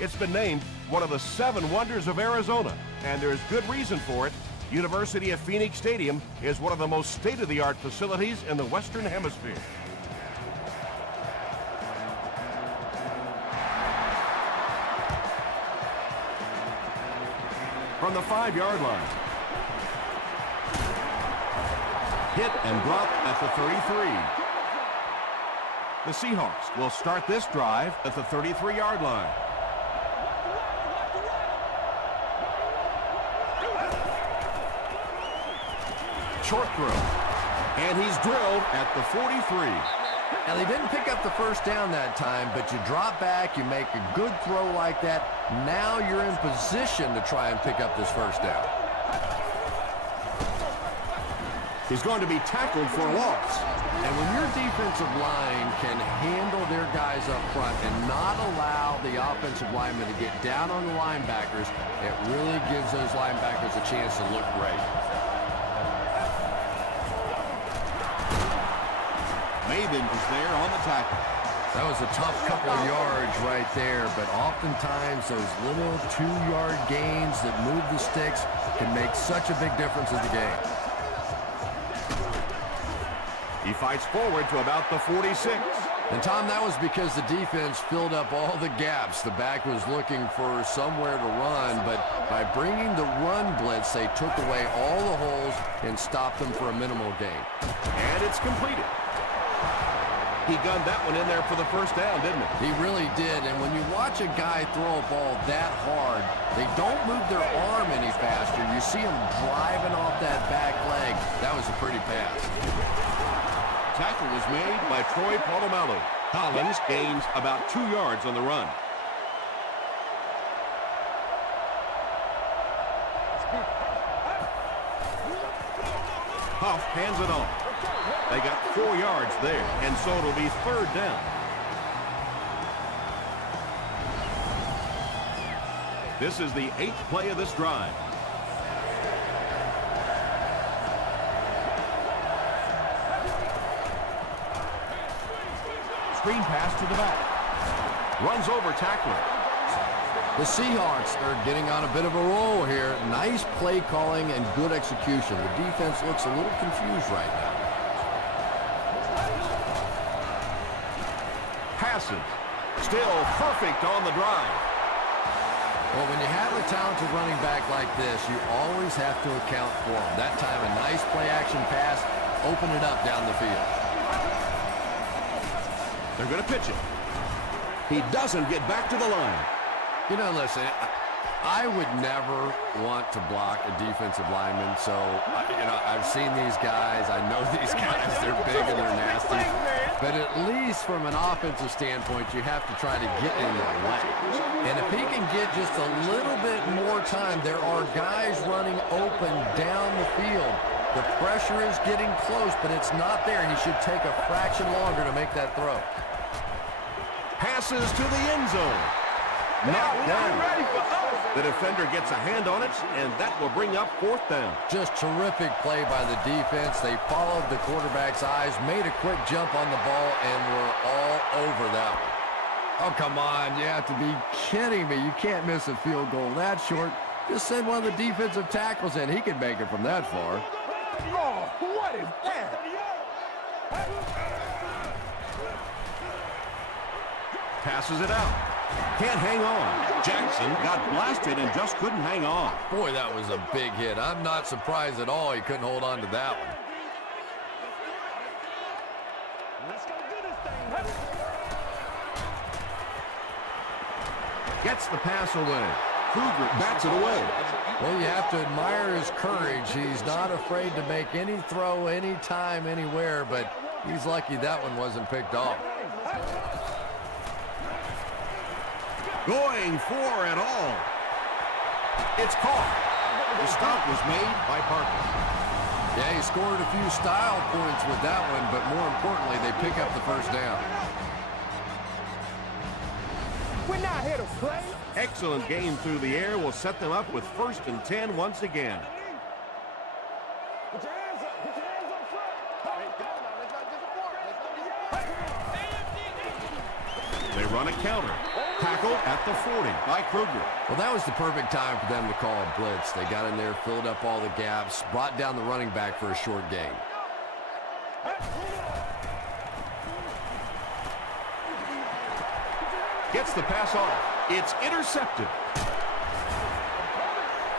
It's been named one of the 7 wonders of Arizona, and there's good reason for it. University of Phoenix Stadium is one of the most state-of-the-art facilities in the Western Hemisphere. From the 5-yard line. Hit and drop at the 33. The Seahawks will start this drive at the 33-yard line. Short throw. And he's drilled at the 43. Now, they didn't pick up the first down that time, but you drop back, you make a good throw like that. Now you're in position to try and pick up this first down. He's going to be tackled for a loss. And when your defensive line can handle their guys up front and not allow the offensive linemen to get down on the linebackers, it really gives those linebackers a chance to look great. Maven is there on the tackle. That was a tough couple of yards right there, but oftentimes those little 2-yard gains that move the sticks can make such a big difference in the game. He fights forward to about the 46. And, Tom, that was because the defense filled up all the gaps. The back was looking for somewhere to run, but by bringing the run blitz, they took away all the holes and stopped them for a minimal gain. And it's completed. He gunned that one in there for the first down, didn't he? He really did, and when you watch a guy throw a ball that hard, they don't move their arm any faster. You see him driving off that back leg. That was a pretty pass. Tackle was made by Troy Polamalu. Collins gains about 2 yards on the run. Huff hands it off. They got 4 yards there, and so it'll be 3rd down. This is the 8th play of this drive. Screen pass to the back. Runs over tackler. The Seahawks are getting on a bit of a roll here. Nice play calling and good execution. The defense looks a little confused right now. Passes. Still perfect on the drive. Well, when you have a talented running back like this, you always have to account for him. That time, a nice play-action pass. Open it up down the field. They're going to pitch it. He doesn't get back to the line. You know, listen, I would never want to block a defensive lineman, so, I've seen these guys. I know these guys. They're big and they're nasty. But at least from an offensive standpoint, you have to try to get in their way. And if he can get just a little bit more time, there are guys running open down the field. The pressure is getting close, but it's not there. He should take a fraction longer to make that throw. Passes to the end zone. Not down. The defender gets a hand on it, and that will bring up 4th down. Just terrific play by the defense. They followed the quarterback's eyes, made a quick jump on the ball, and were all over that one. Oh, come on. You have to be kidding me. You can't miss a field goal that short. Just send one of the defensive tackles in. He can make it from that far. Oh, what is that? Passes it out. Can't hang on. Jackson got blasted and just couldn't hang on. Boy, that was a big hit. I'm not surprised at all he couldn't hold on to that one. Let's go do this thing. Gets the pass away. Kruger bats it away. Well, you have to admire his courage. He's not afraid to make any throw, anytime, anywhere, but he's lucky that one wasn't picked off. Going for it all. It's caught. The stop was made by Parker. Yeah, he scored a few style points with that one, but more importantly, they pick up the first down. We're not here to play. Excellent game through the air will set them up with 1st and 10 once again. Put your hands up. Put your hands up front. Hey, come on now. Let's not disappoint. Let's go. They run a count. counter. Tackled at the 40 by Kruger. Well, that was the perfect time for them to call a blitz. They got in there, filled up all the gaps, brought down the running back for a short gain. Gets the pass off. It's intercepted.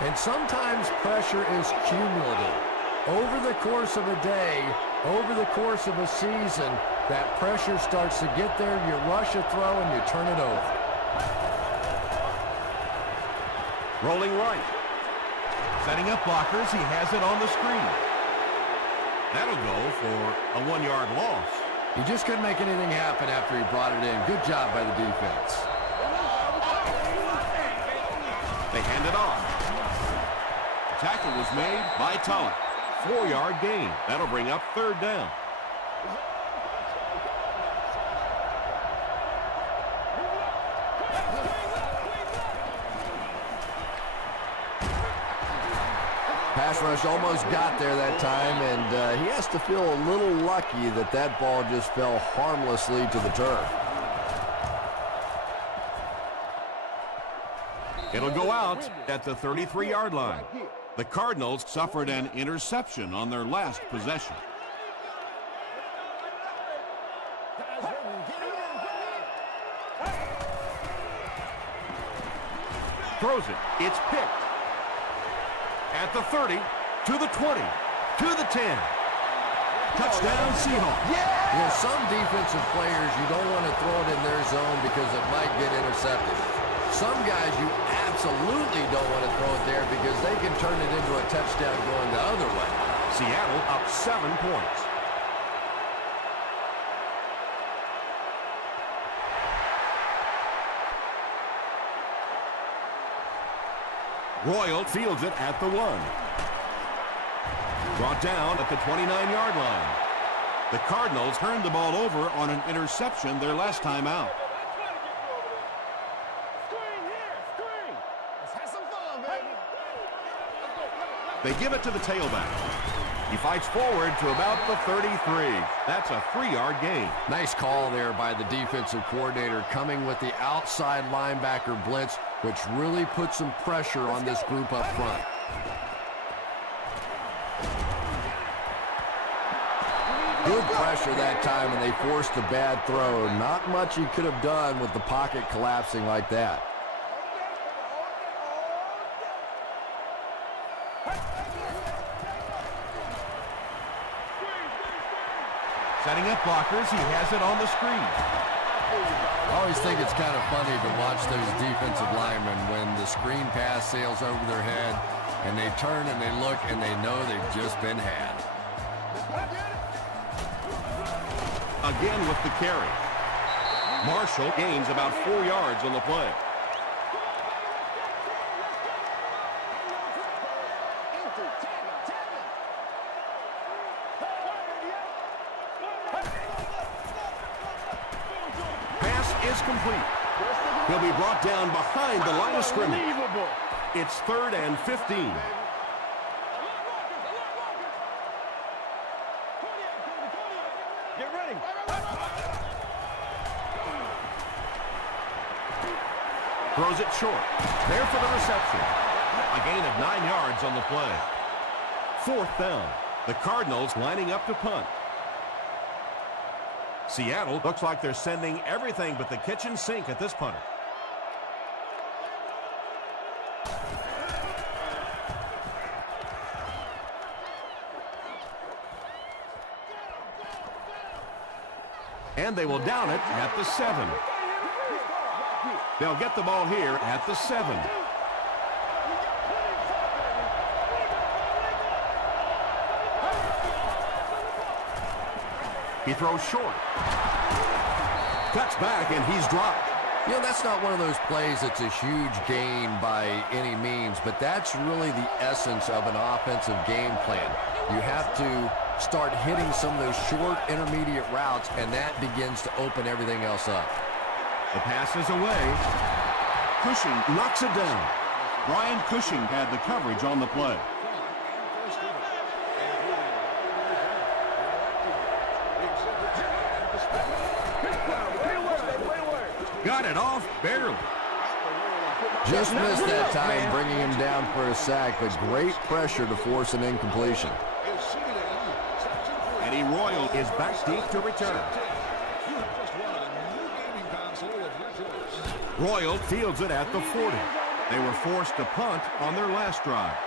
And sometimes pressure is cumulative. Over the course of a day, over the course of a season, that pressure starts to get there, you rush a throw, and you turn it over. Rolling right. Setting up blockers. He has it on the screen. That'll go for a 1-yard loss. He just couldn't make anything happen after he brought it in. Good job by the defense. They hand it off. The tackle was made by Tulloch. 4-yard gain. That'll bring up 3rd down. Pass rush almost got there that time, and he has to feel a little lucky that that ball just fell harmlessly to the turf. It'll go out at the 33-yard line. The Cardinals suffered an interception on their last possession. Throws it. It's picked. At the 30, to the 20, to the 10. Touchdown, Seahawks. Yeah! You know, some defensive players, you don't want to throw it in their zone because it might get intercepted. Some guys, you absolutely don't want to throw it there because they can turn it into a touchdown going the other way. Seattle up 7 points. Royal fields it at the 1. Brought down at the 29-yard line. The Cardinals turned the ball over on an interception their last time out. They give it to the tailback. He fights forward to about the 33. That's a 3-yard gain. Nice call there by the defensive coordinator, coming with the outside linebacker blitz, which really puts some pressure on this group up front. Good pressure that time, and they forced a bad throw. Not much he could have done with the pocket collapsing like that. Setting up blockers. He has it on the screen. I always think it's kind of funny to watch those defensive linemen when the screen pass sails over their head and they turn and they look and they know they've just been had. Again with the carry. Marshall gains about 4 yards on the play. Is complete. He'll be brought down behind the line of scrimmage. It's 3rd and 15. Get ready. Throws it short. There for the reception. A gain of 9 yards on the play. 4th down. The Cardinals lining up to punt. Seattle looks like they're sending everything but the kitchen sink at this punter. And they will down it at the 7. They'll get the ball here at the 7. He throws short. Cuts back, and he's dropped. You know, that's not one of those plays that's a huge gain by any means, but that's really the essence of an offensive game plan. You have to start hitting some of those short, intermediate routes, and that begins to open everything else up. The pass is away. Cushing knocks it down. Brian Cushing had the coverage on the play. got it off barely. Just missed that time, bringing him down for a sack, but great pressure to force an incompletion. Eddie Royal is back deep to return. Royal fields it at the 40. They were forced to punt on their last drive.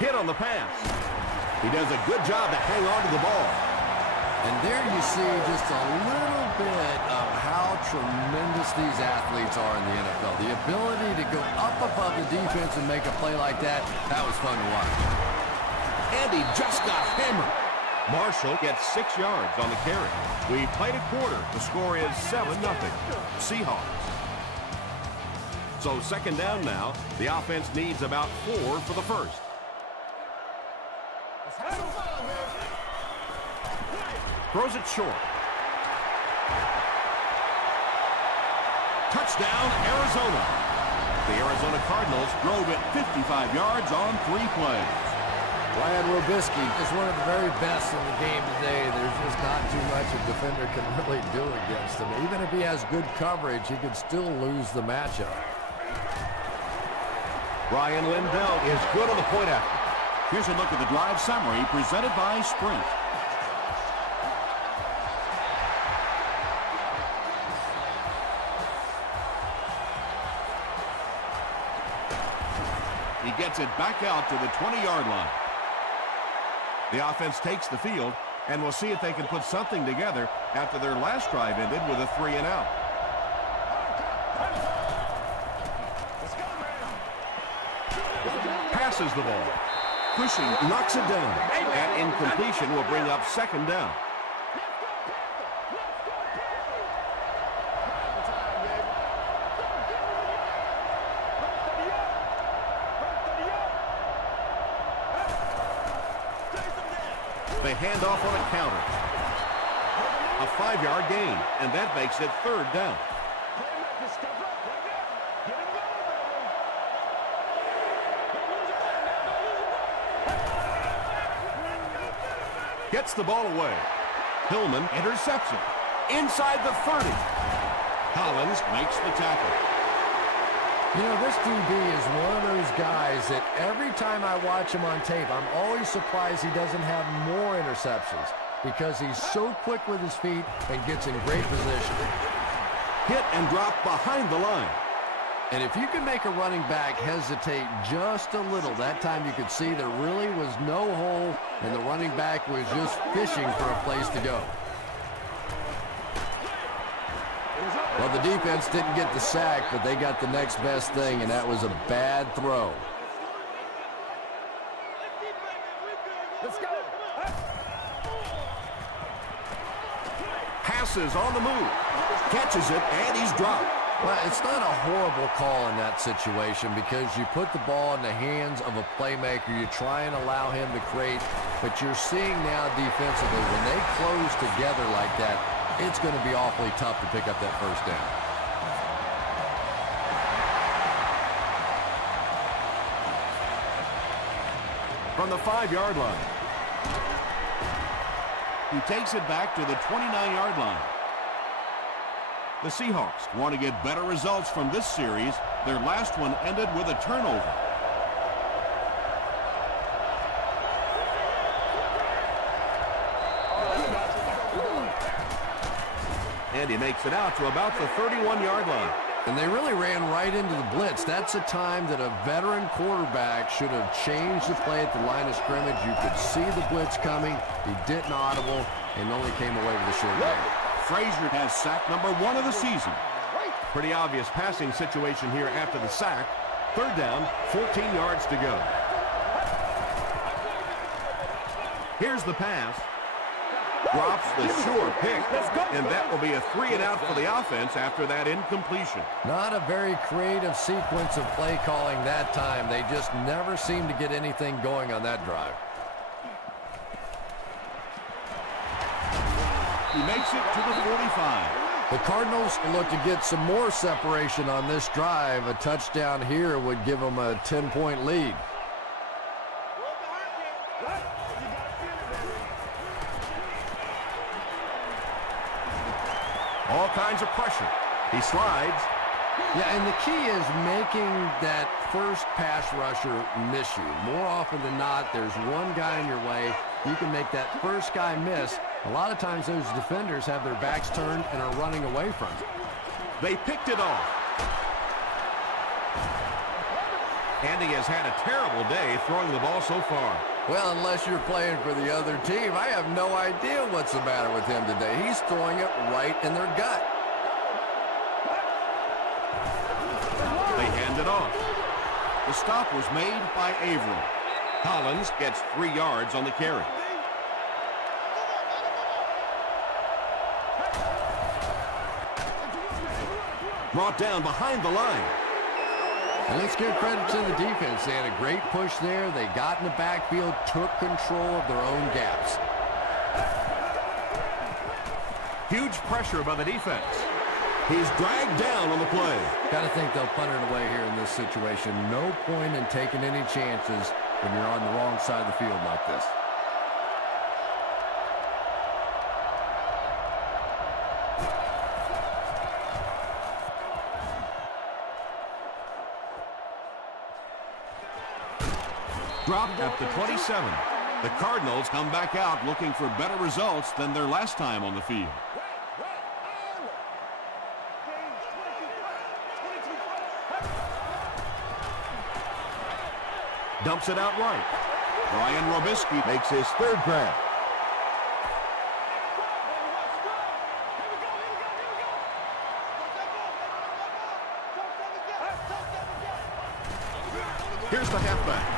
Hit on the pass. He does a good job to hang on to the ball. And there you see just a little bit of how tremendous these athletes are in the NFL. The ability to go up above the defense and make a play like that, that was fun to watch. And he just got hammered. Marshall gets 6 yards on the carry. We played a quarter. The score is 7-0. Seahawks. So second down now. The offense needs about 4 for the first. Throws it short. Touchdown, Arizona. The Arizona Cardinals drove it 55 yards on 3 plays. Ryan Robisky is one of the very best in the game today. There's just not too much a defender can really do against him. Even if he has good coverage, he could still lose the matchup. Ryan Lindell is good on the point after. Here's a look at the drive summary presented by Sprint. He gets it back out to the 20-yard line. The offense takes the field, and we'll see if they can put something together after their last drive ended with a 3-and-out. Passes the ball. Cushing knocks it down. That incompletion will bring up second down. They hand off on a counter. A 5-yard gain, and that makes it third down. Gets the ball away. Hillman intercepts it. Inside the 30. Collins makes the tackle. You know, this DB is one of those guys that every time I watch him on tape, I'm always surprised he doesn't have more interceptions because he's so quick with his feet and gets in great position. Hit and drop behind the line. And if you can make a running back hesitate just a little, that time you could see there really was no hole and the running back was just fishing for a place to go. Well, the defense didn't get the sack, but they got the next best thing, and that was a bad throw. Let's go. Passes on the move. Catches it, and he's dropped. Well, it's not a horrible call in that situation because you put the ball in the hands of a playmaker. You try and allow him to create, but you're seeing now defensively, when they close together like that, it's going to be awfully tough to pick up that first down. From the 5-yard line. He takes it back to the 29-yard line. The Seahawks want to get better results from this series. Their last one ended with a turnover. And he makes it out to about the 31-yard line. And they really ran right into the blitz. That's a time that a veteran quarterback should have changed the play at the line of scrimmage. You could see the blitz coming. He didn't audible and only came away with a short gain. Frazier has sack number 1 of the season. Pretty obvious passing situation here after the sack. Third down, 14 yards to go. Here's the pass. Drops the sure pick, and that will be a 3-and-out for the offense after that incompletion. Not a very creative sequence of play calling that time. They just never seemed to get anything going on that drive. He makes it to the 45. The Cardinals look to get some more separation on this drive. A touchdown here would give them a 10-point lead. All kinds of pressure. He slides. Yeah, and the key is making that first pass rusher miss you. More often than not, there's one guy in your way. You can make that first guy miss. A lot of times those defenders have their backs turned and are running away from it. They picked it off. Andy has had a terrible day throwing the ball so far. Well, unless you're playing for the other team, I have no idea what's the matter with him today. He's throwing it right in their gut. They hand it off. The stop was made by Averill. Collins gets 3 yards on the carry. Brought down behind the line. And let's give credit to the defense. They had a great push there. They got in the backfield, took control of their own gaps. Huge pressure by the defense. He's dragged down on the play. Got to think they'll punt it away here in this situation. No point in taking any chances when you're on the wrong side of the field like this. Dropped at the 27. The Cardinals come back out looking for better results than their last time on the field. Dumps it out right. Brian Robisky makes his 3rd grab. Here's the halfback.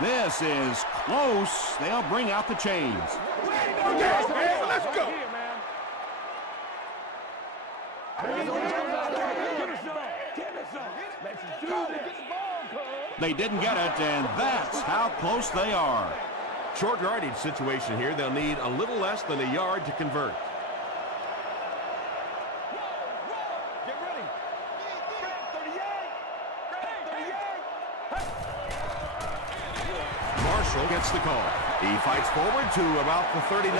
This is close. They'll bring out the chains. Let's go. They didn't get it, and that's how close they are. Short yardage situation here. They'll need a little less than a yard to convert. Get ready. 38. Marshall gets the call. He fights forward to about the 39.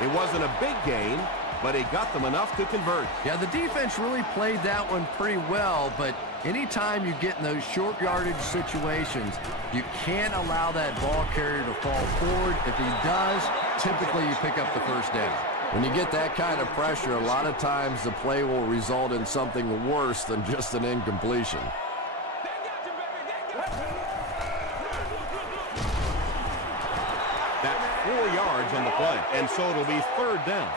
It wasn't a big gain, but he got them enough to convert. Yeah, the defense really played that one pretty well, but anytime you get in those short yardage situations, you can't allow that ball carrier to fall forward. If he does, typically you pick up the first down. When you get that kind of pressure, a lot of times the play will result in something worse than just an incompletion. That's 4 yards on the play, and so it'll be 3rd down.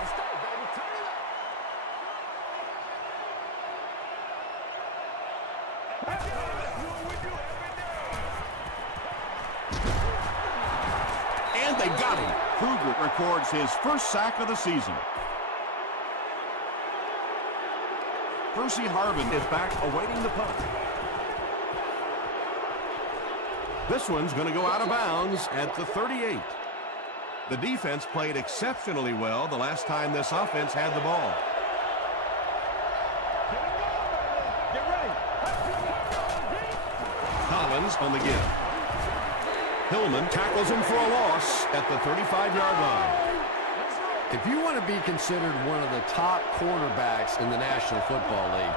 And they got him. Kruger records his 1st sack of the season. Percy Harvin is back awaiting the punt. This one's going to go out of bounds at the 38. The defense played exceptionally well the last time this offense had the ball. Collins on the give. Hillman tackles him for a loss at the 35-yard line. If you want to be considered one of the top quarterbacks in the National Football League,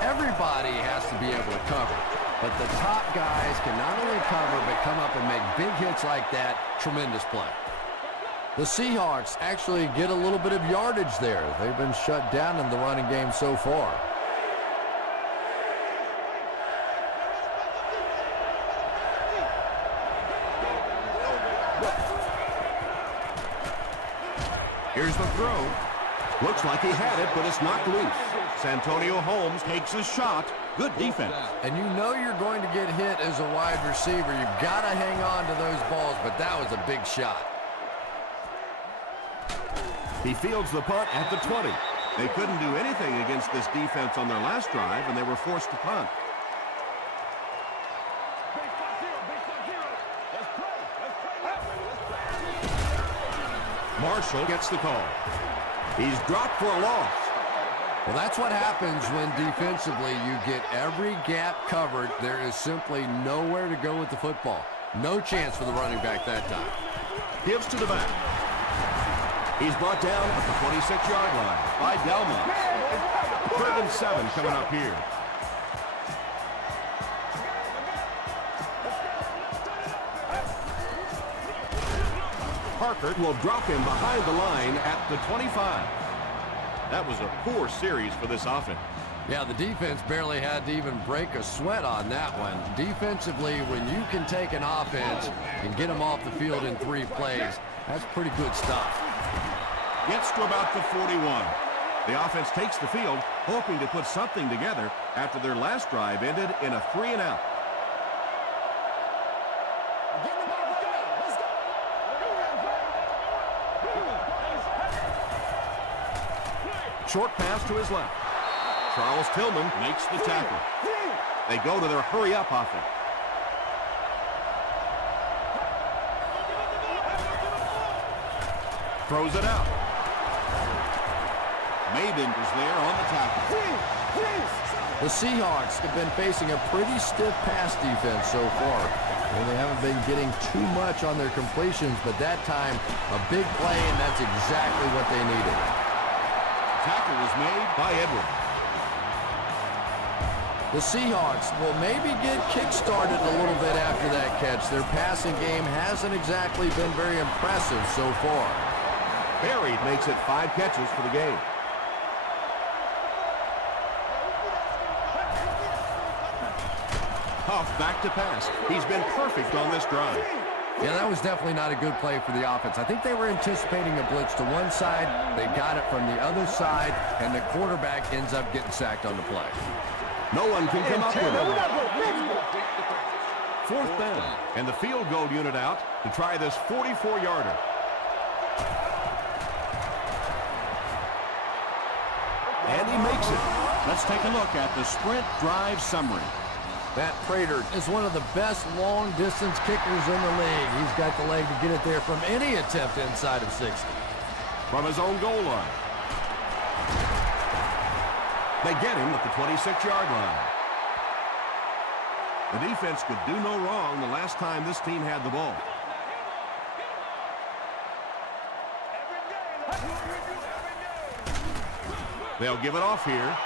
everybody has to be able to cover. But the top guys can not only cover, but come up and make big hits like that. Tremendous play. The Seahawks actually get a little bit of yardage there. They've been shut down in the running game so far. Here's the throw. Looks like he had it, but it's knocked loose. Santonio Holmes takes a shot. Good defense. And you know you're going to get hit as a wide receiver. You've got to hang on to those balls, but that was a big shot. He fields the punt at the 20. They couldn't do anything against this defense on their last drive, and they were forced to punt. Marshall gets the call. He's dropped for a loss. Well, that's what happens when defensively you get every gap covered. There is simply nowhere to go with the football. No chance for the running back that time. Gives to the back. He's brought down at the 26-yard line by Delmont. 3rd and 7 coming up here. Parker will drop him behind the line at the 25. That was a poor series for this offense. Yeah, the defense barely had to even break a sweat on that one. Defensively, when you can take an offense and get them off the field in 3 plays, that's pretty good stuff. Gets to about the 41. The offense takes the field, hoping to put something together after their last drive ended in a 3-and-out. Short pass to his left. Charles Tillman makes the tackle. They go to their hurry-up offense. Throws it out. Maben is there on the tackle. The Seahawks have been facing a pretty stiff pass defense so far. And they haven't been getting too much on their completions, but that time, a big play, and that's exactly what they needed. Tackle was made by Edwards. The Seahawks will maybe get kick-started a little bit after that catch. Their passing game hasn't exactly been very impressive so far. Berry makes it 5 catches for the game. Huff back to pass. He's been perfect on this drive. Yeah, that was definitely not a good play for the offense. I think they were anticipating a blitz to one side. They got it from the other side, and the quarterback ends up getting sacked on the play. No one can come up with it. 4th down, and the field goal unit out to try this 44-yarder. And he makes it. Let's take a look at the sprint drive summary. Matt Prater is one of the best long-distance kickers in the league. He's got the leg to get it there from any attempt inside of 60. From his own goal line. They get him at the 26-yard line. The defense could do no wrong the last time this team had the ball. They'll give it off here.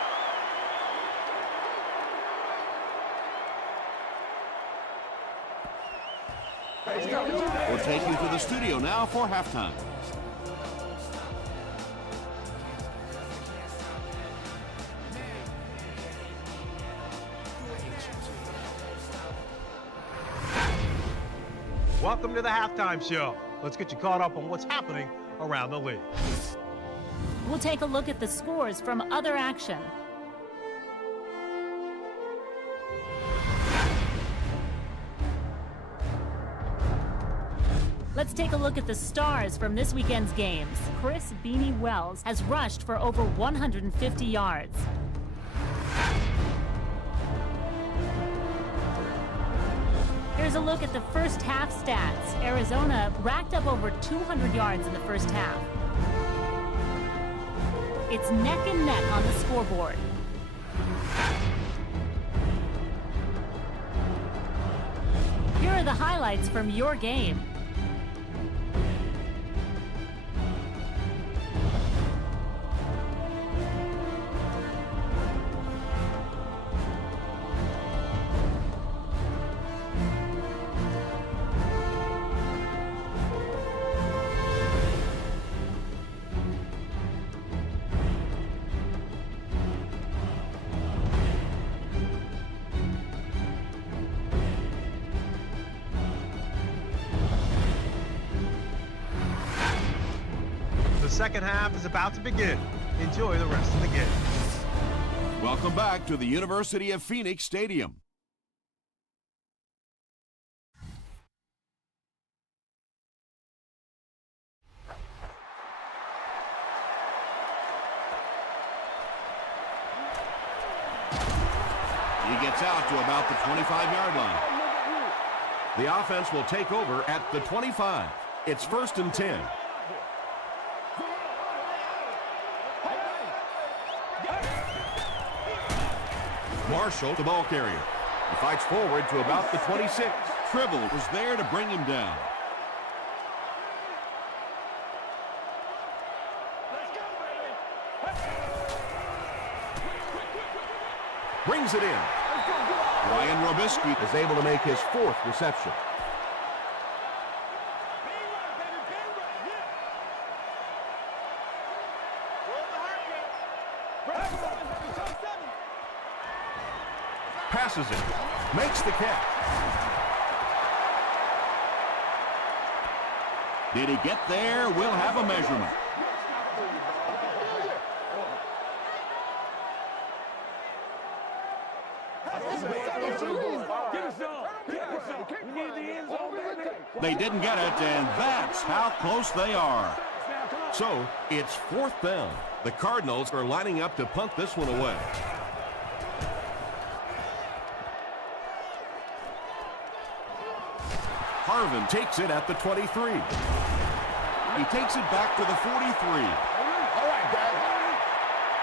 We'll take you to the studio now for halftime. Welcome to the halftime show. Let's get you caught up on what's happening around the league. We'll take a look at the scores from other action. Let's take a look at the stars from this weekend's games. Chris Beanie Wells has rushed for over 150 yards. Here's a look at the first half stats. Arizona racked up over 200 yards in the first half. It's neck and neck on the scoreboard. Here are the highlights from your game. The second half is about to begin. Enjoy the rest of the game. Welcome back to the University of Phoenix Stadium. He gets out to about the 25-yard line. The offense will take over at the 25. It's 1st and 10. Marshall, the ball carrier. He fights forward to about the 26. Tribble was there to bring him down. Brings it in. Ryan Robisky is able to make his 4th reception. Passes it. Makes the catch. Did he get there? We'll have a measurement. They didn't get it, and that's how close they are. So, it's 4th down. The Cardinals are lining up to punt this one away. Harvin takes it at the 23. He takes it back to the 43. All right, Dad.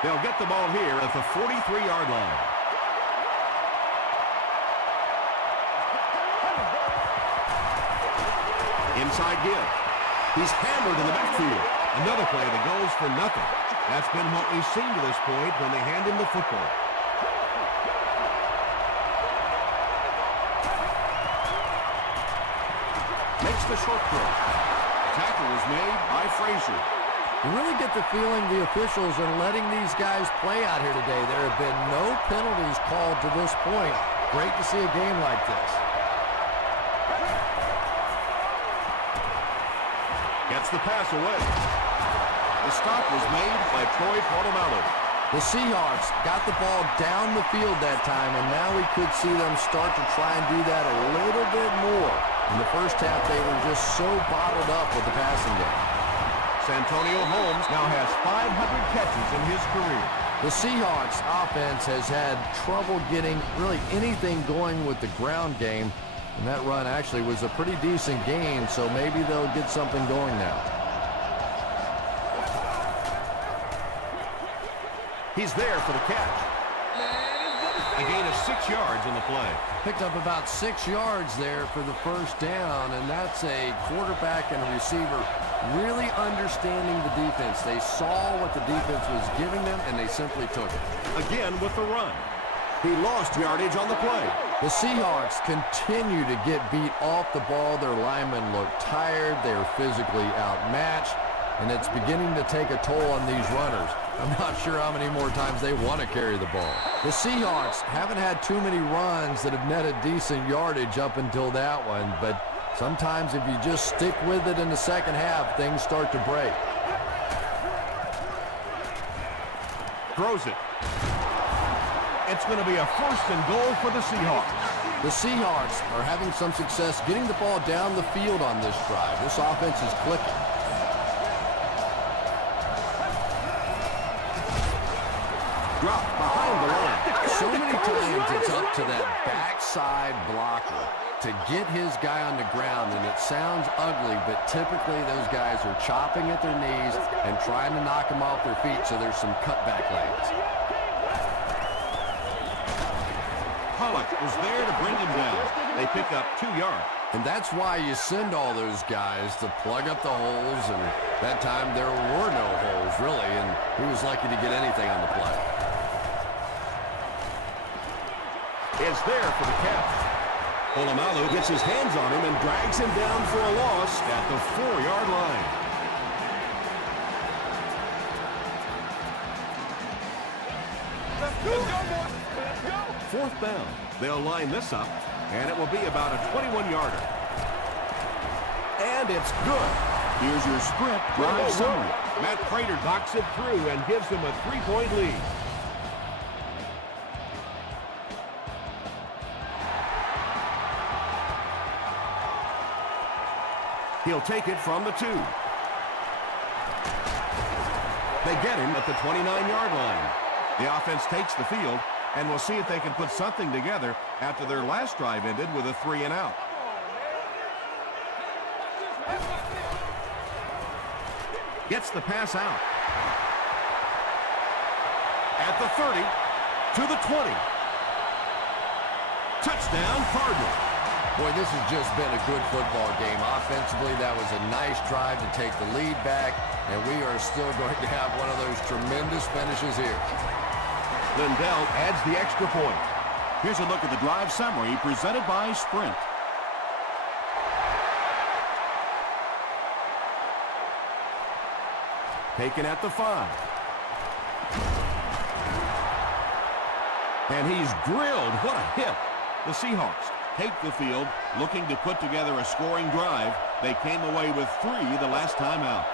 They'll get the ball here at the 43-yard line. Inside give. He's hammered in the backfield. Another play that goes for nothing. That's been what we've seen to this point when they hand him the football. Makes the short throw. Tackle was made by Frazier. You really get the feeling the officials are letting these guys play out here today. There have been no penalties called to this point. Great to see a game like this. Gets the pass away. The stop was made by Troy Polamalu. The Seahawks got the ball down the field that time, and now we could see them start to try and do that a little bit more. In the first half, they were just so bottled up with the passing game. Santonio Holmes now has 500 catches in his career. The Seahawks offense has had trouble getting really anything going with the ground game, and that run actually was a pretty decent gain, so maybe they'll get something going now. He's there for the catch. A gain of 6 yards on the play. Picked up about 6 yards there for the first down, and that's a quarterback and a receiver really understanding the defense. They saw what the defense was giving them, and they simply took it. Again with the run. He lost yardage on the play. The Seahawks continue to get beat off the ball. Their linemen look tired. They're physically outmatched, and it's beginning to take a toll on these runners. I'm not sure how many more times they want to carry the ball. The Seahawks haven't had too many runs that have netted decent yardage up until that one, but sometimes if you just stick with it in the second half, things start to break. Throws it. It's going to be a 1st and goal for the Seahawks. The Seahawks are having some success getting the ball down the field on this drive. This offense is clicking. Dropped behind the line. So many times it's up to that backside blocker to get his guy on the ground, and it sounds ugly, but typically those guys are chopping at their knees and trying to knock them off their feet, so there's some cutback lanes. Pollock was there to bring him down. They pick up 2 yards. And that's why you send all those guys to plug up the holes, and that time there were no holes, really, and he was lucky to get anything on the play. Is there for the catch. Polamalu gets his hands on him and drags him down for a loss at the 4-yard line. Let's go, boys. Let's go. 4th down. They'll line this up, and it will be about a 21-yarder. And it's good. Here's your sprint drive summary. Matt Prater knocks it through and gives them a 3-point lead. He'll take it from the 2. They get him at the 29-yard line. The offense takes the field, and we'll see if they can put something together after their last drive ended with a 3-and-out. Gets the pass out. At the 30, to the 20. Touchdown, Cardinals. Boy, this has just been a good football game. Offensively, that was a nice drive to take the lead back, and we are still going to have one of those tremendous finishes here. Lindell adds the extra point. Here's a look at the drive summary presented by Sprint. Taken at the 5. And he's drilled. What a hit. The Seahawks take the field, looking to put together a scoring drive. They came away with 3 the last time out.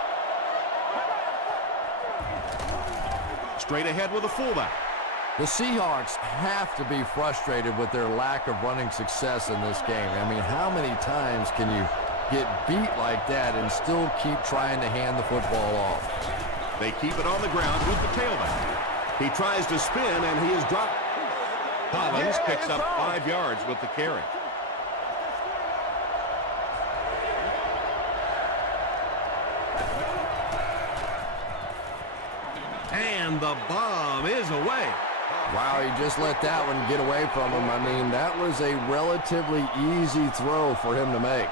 Straight ahead with a fullback. The Seahawks have to be frustrated with their lack of running success in this game. I mean, how many times can you get beat like that and still keep trying to hand the football off? They keep it on the ground with the tailback. He tries to spin, and he is dropped. Collins picks up 5 yards with the carry. And the bomb is away. Wow, he just let that one get away from him. I mean, that was a relatively easy throw for him to make.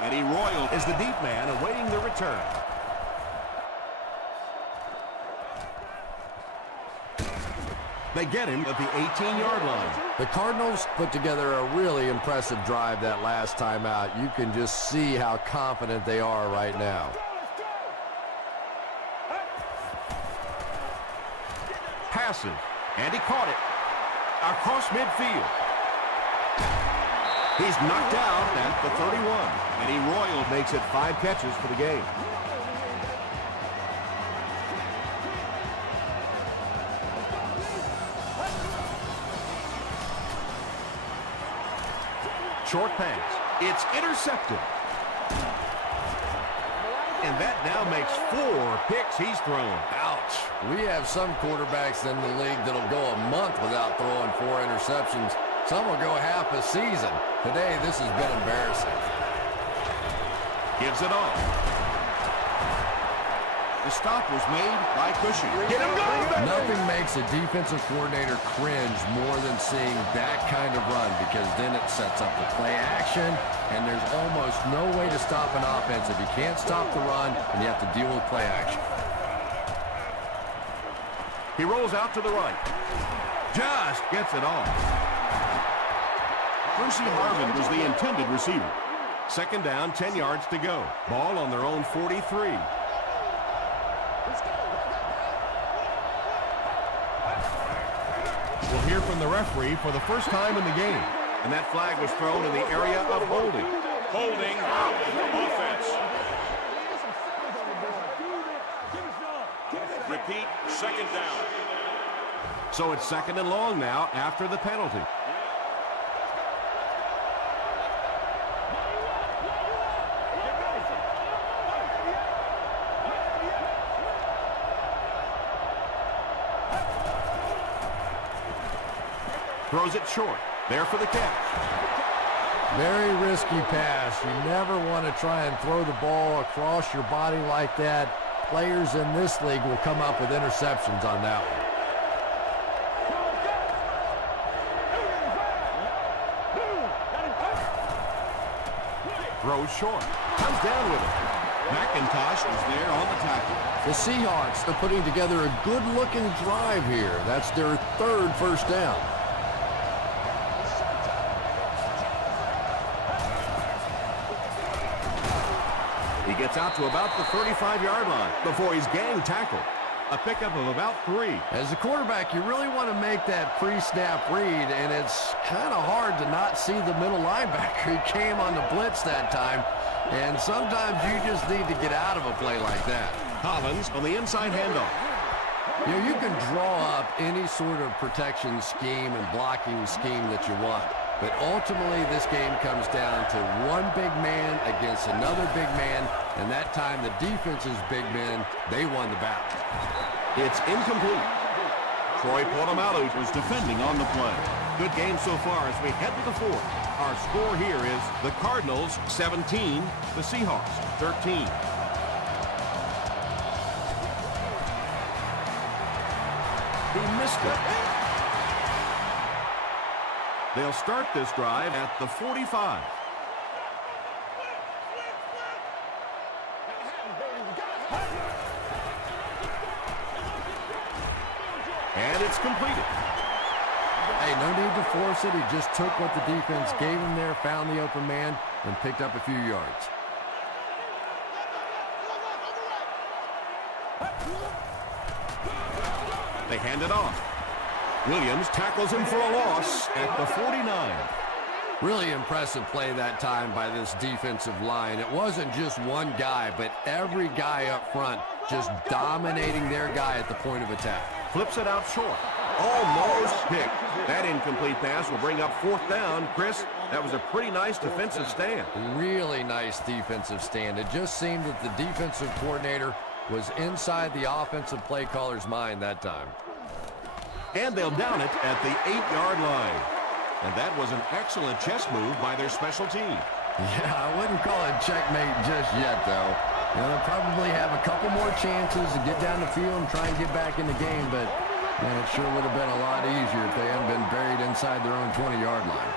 Eddie Royal is the deep man awaiting the return. They get him at the 18-yard line. The Cardinals put together a really impressive drive that last time out. You can just see how confident they are right now. Passive, and he caught it across midfield. He's knocked out at the 31. Eddie Royal makes it 5 catches for the game. Short pass. It's intercepted. And that now makes 4 picks he's thrown. Ouch. We have some quarterbacks in the league that'll go a month without throwing 4 interceptions. Some will go half a season. Today, this has been embarrassing. Gives it off. The stop was made by Cushing. Get him going! Nothing makes a defensive coordinator cringe more than seeing that kind of run, because then it sets up the play action, and there's almost no way to stop an offense if you can't stop the run and you have to deal with play action. He rolls out to the right. Just gets it off. Brucey Harvin was the intended receiver. Second down, 10 yards to go. Ball on their own 43. We'll hear from the referee for the first time in the game. And that flag was thrown in the area of holding. Holding offense. Repeat, second down. So it's second and long now after the penalty. Throws it short. There for the catch. Very risky pass. You never want to try and throw the ball across your body like that. Players in this league will come up with interceptions on that one. Throws short. Comes down with it. McIntosh was there on the tackle. The Seahawks are putting together a good-looking drive here. That's their 3rd first down. He gets out to about the 35-yard line before he's gang tackled. A pickup of about 3. As a quarterback, you really want to make that pre-snap read, and it's kind of hard to not see the middle linebacker. He came on the blitz that time, and sometimes you just need to get out of a play like that. Collins on the inside handoff. You know, you can draw up any sort of protection scheme and blocking scheme that you want. But ultimately, this game comes down to one big man against another big man, and that time the defense's big men, they won the battle. It's incomplete. Troy Polamalu was defending on the play. Good game so far as we head to the 4th. Our score here is the Cardinals 17, the Seahawks 13. He missed it. They'll start this drive at the 45. And it's completed. Hey, no need to force it. He just took what the defense gave him there, found the open man, and picked up a few yards. They hand it off. Williams tackles him for a loss at the 49. Really impressive play that time by this defensive line. It wasn't just one guy, but every guy up front just dominating their guy at the point of attack. Flips it out short. Almost picked. That incomplete pass will bring up 4th down. Chris, that was a pretty nice defensive stand. Really nice defensive stand. It just seemed that the defensive coordinator was inside the offensive play caller's mind that time. And they'll down it at the 8-yard line. And that was an excellent chess move by their special team. Yeah, I wouldn't call it checkmate just yet, though. They'll probably have a couple more chances to get down the field and try and get back in the game, but man, it sure would have been a lot easier if they hadn't been buried inside their own 20-yard line.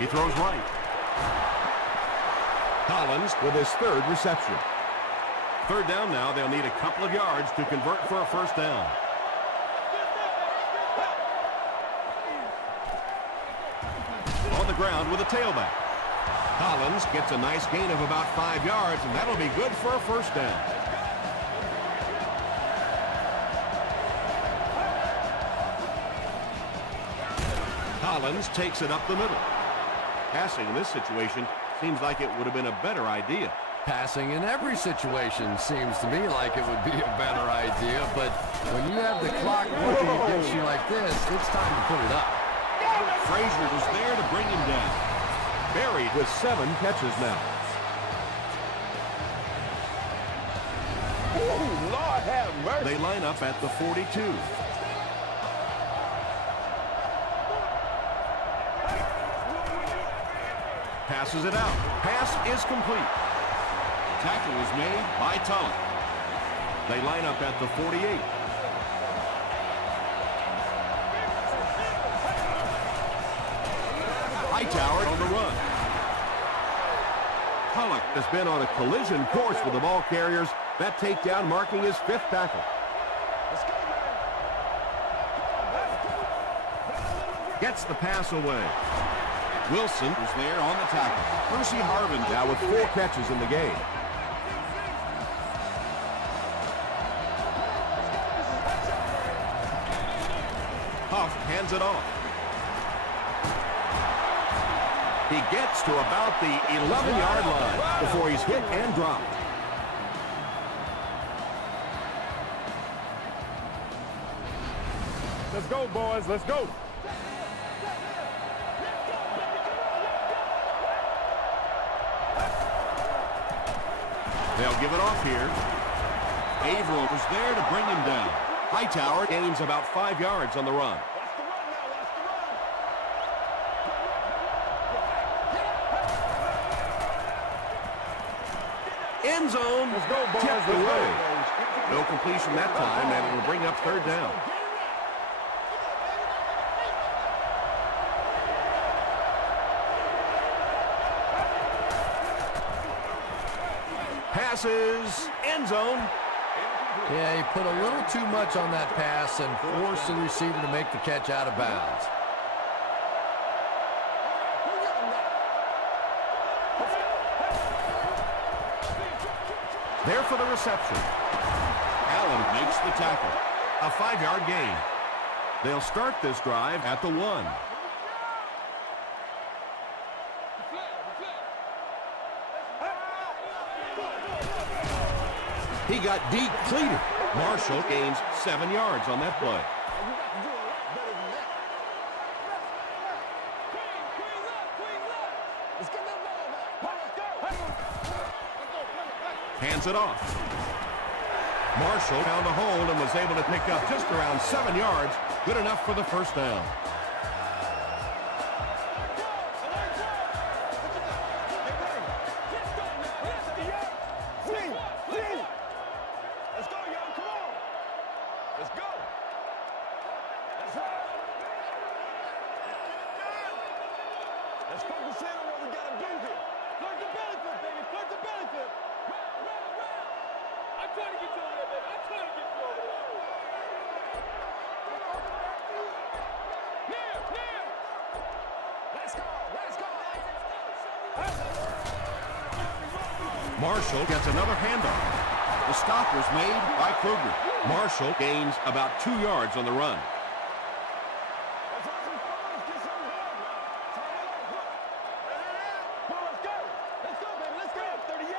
He throws right. Collins with his 3rd reception. 3rd down now. They'll need a couple of yards to convert for a 1st down. On the ground with a tailback. Collins gets a nice gain of about 5 yards, and that'll be good for a 1st down. Collins takes it up the middle. Passing in this situation seems like it would have been a better idea. Passing in every situation seems to me like it would be a better idea, but when you have the clock working against you like this, it's time to put it up. Frazier was there to bring him down. Buried with 7 catches now. Ooh, Lord have mercy. They line up at the 42. Passes it out. Pass is complete. Tackle is made by Tulloch. They line up at the 48. Hightower on the run. Tulloch has been on a collision course with the ball carriers. That takedown marking his 5th tackle. Gets the pass away. Wilson is there on the tackle. Percy Harvin now with 4 catches in the game. Huff hands it off. He gets to about the 11-yard line before he's hit and dropped. Let's go, boys. Let's go. They'll give it off here. Averill was there to bring him down. Hightower gains about 5 yards on the run. End zone. Let's go, boys. Tipped Let's away. go. No completion that time, and it will bring up 3rd down. Passes, end zone. Yeah, he put a little too much on that pass and forced the receiver to make the catch out of bounds. There for the reception. Allen makes the tackle. A 5-yard gain. They'll start this drive at the 1. He got depleted. Marshall gains 7 yards on that play. Hands it off. Marshall found a hold and was able to pick up just around 7 yards. Good enough for the 1st down. Let's go. That's right. Let's focus in on what we got to do here. Flirt the belly flip, baby. Flirt the belly flip. I'm trying to get you over there, baby. I'm trying to get you over there. Near. Let's go. Marshall gets another handoff. The stop was made by Kruger. Marshall gains about 2 yards on the run. Let's go, baby. Let's go. 38.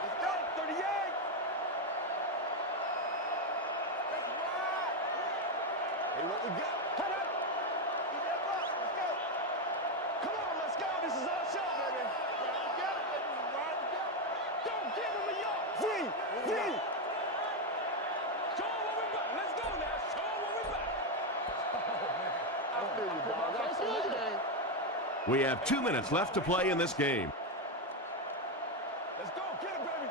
Let's go. 38. Hey, what we got? Cut up. Let's go. Come on, let's go. This is our show, baby. Don't give him a yard. Free. Show him what we got. Let's go now. Show him what we got. I feel you, dog. I feel you. We have 2 minutes left to play in this game. Let's go. Get him, baby.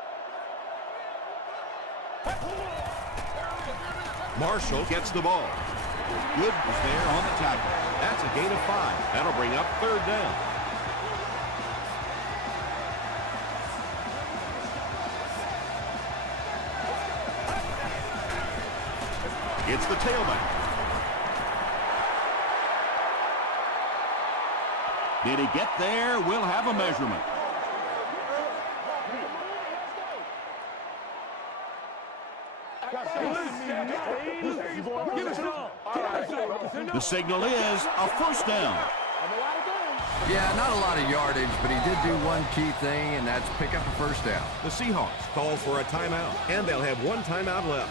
Marshall gets the ball. Good was there on the tackle. That's a gain of 5. That'll bring up 3rd down. It's the tailback. Did he get there? We'll have a measurement. The signal is a first down. Yeah, not a lot of yardage, but he did do one key thing, and that's pick up a first down. The Seahawks call for a timeout, and they'll have 1 timeout left.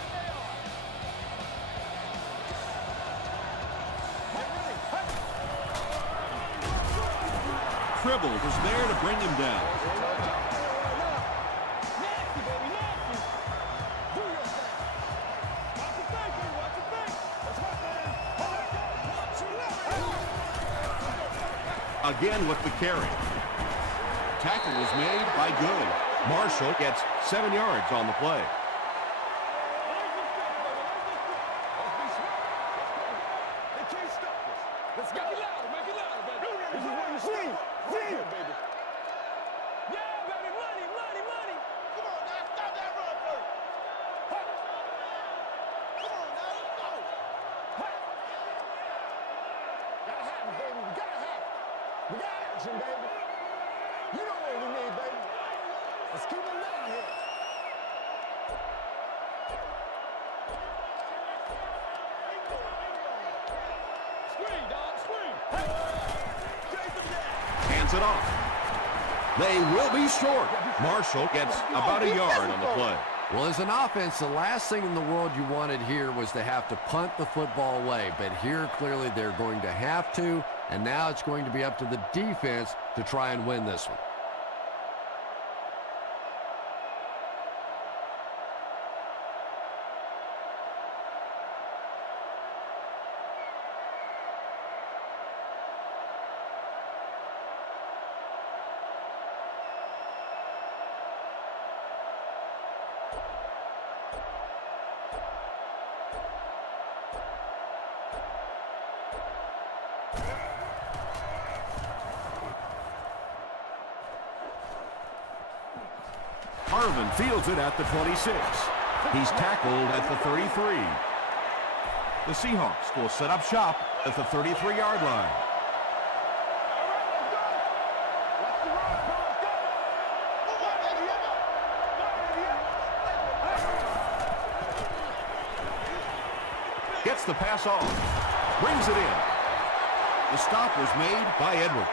Tribble was there to bring him down. Again with the carry. Tackle was made by Good. Marshall gets 7 yards on the play. They can't stop us. Let's go. Make it louder, baby. This is what you see. Free, baby. Yeah, baby. Money. Come on, now. Stop that run first. Come on, now. Let's go. Gotta have it, baby. We gotta have it. We got action, baby. You know what we need, baby. Let's keep it down here. Screen, dog, screen. Hands it off. They will be short. Marshall gets about a yard on the play. Well, as an offense, the last thing in the world you wanted here was to have to punt the football away. But here, clearly, they're going to have to, and now it's going to be up to the defense to try and win this one. Harvin fields it at the 26. He's tackled at the 33. The Seahawks will set up shop at the 33-yard line. Gets the pass off. Brings it in. The stop was made by Edwards.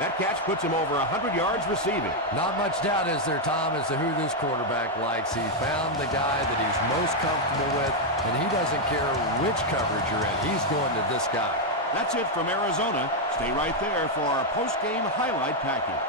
That catch puts him over 100 yards receiving. Not much doubt, is there, Tom, as to who this quarterback likes. He found the guy that he's most comfortable with, and he doesn't care which coverage you're in. He's going to this guy. That's it from Arizona. Stay right there for our post-game highlight package.